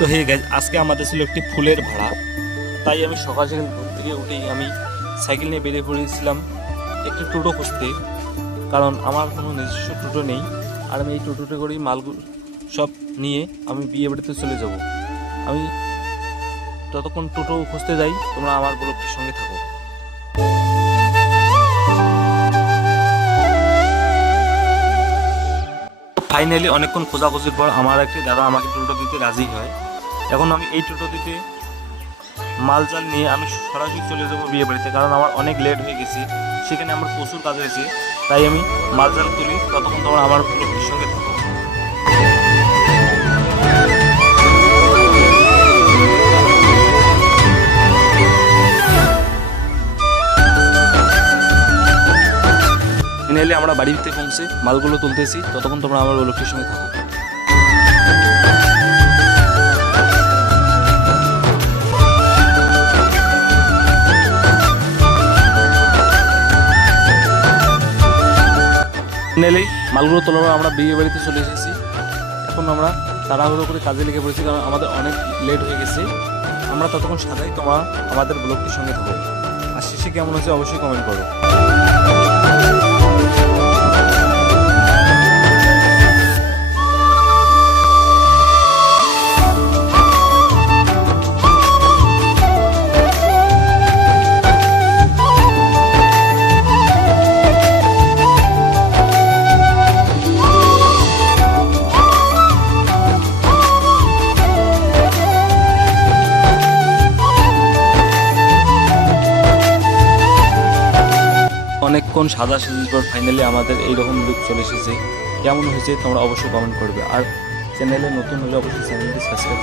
তো hey guys, আজকে আমাদের ছিল একটি ফুলের ভাড়া। তাই আমি সকাল সকাল ঘুম থেকে উঠেই আমি সাইকেল নিয়ে বেরিয়ে পড়েছিলাম একটি টোটো খুঁজতে, কারণ আমার কোনো নিজস্ব টোটো নেই। আর আমি এই টোটোতে করেই মালগুলো সব নিয়ে আমি বিয়ে বাড়িতে চলে যাব। আমি ততক্ষণ টোটো খুঁজতে যাই, তোমরা আমার ব্লগটির সঙ্গে থাকো। ফাইনালি অনেকক্ষণ খোঁজাখুঁজির পর আমার একটি দাদা আমাকে টোটো দিতে রাজি হয়। এখন আমি এই টোটো দিতে মালজাল নিয়ে আমি সরাসরি চলে যাবো বিয়ে বাড়িতে, কারণ আমার অনেক লেট হয়ে গেছে, সেখানে আমার প্রচুর কাজ হয়েছে। তাই আমি মালজাল তুলি, ততক্ষণ তোমরা আমার ব্লগটির সঙ্গে থাকো। ফাইনালি আমরা বাড়িতে পৌঁছে মালগুলো তুলতেছি, ততক্ষণ তোমরা আমার ব্লগটির সঙ্গে থাকো। ফাইনালি মালগুলো তোলার পর আমরা বিয়ে বাড়িতে চলে এসেছি। এখন আমরা তাড়াহুড়ো করে কাজে লেগে পড়েছি, কারণ আমাদের অনেক লেট হয়ে গেছে। আমরা ততক্ষণ সাজাই, তোমরা আমাদের ব্লগটির সঙ্গে থাকো। আর শেষে কেমন হচ্ছে অবশ্যই কমেন্ট করো। অনেকক্ষণ সাজাসাজির পর ফাইনালি আমাদের এইরকম লুক চলে এসেছে। কেমন হয়েছে তোমরা অবশ্যই কমেন্ট করবে। আর চ্যানেলে নতুন হলে অবশ্যই চ্যানেলটি সাবস্ক্রাইব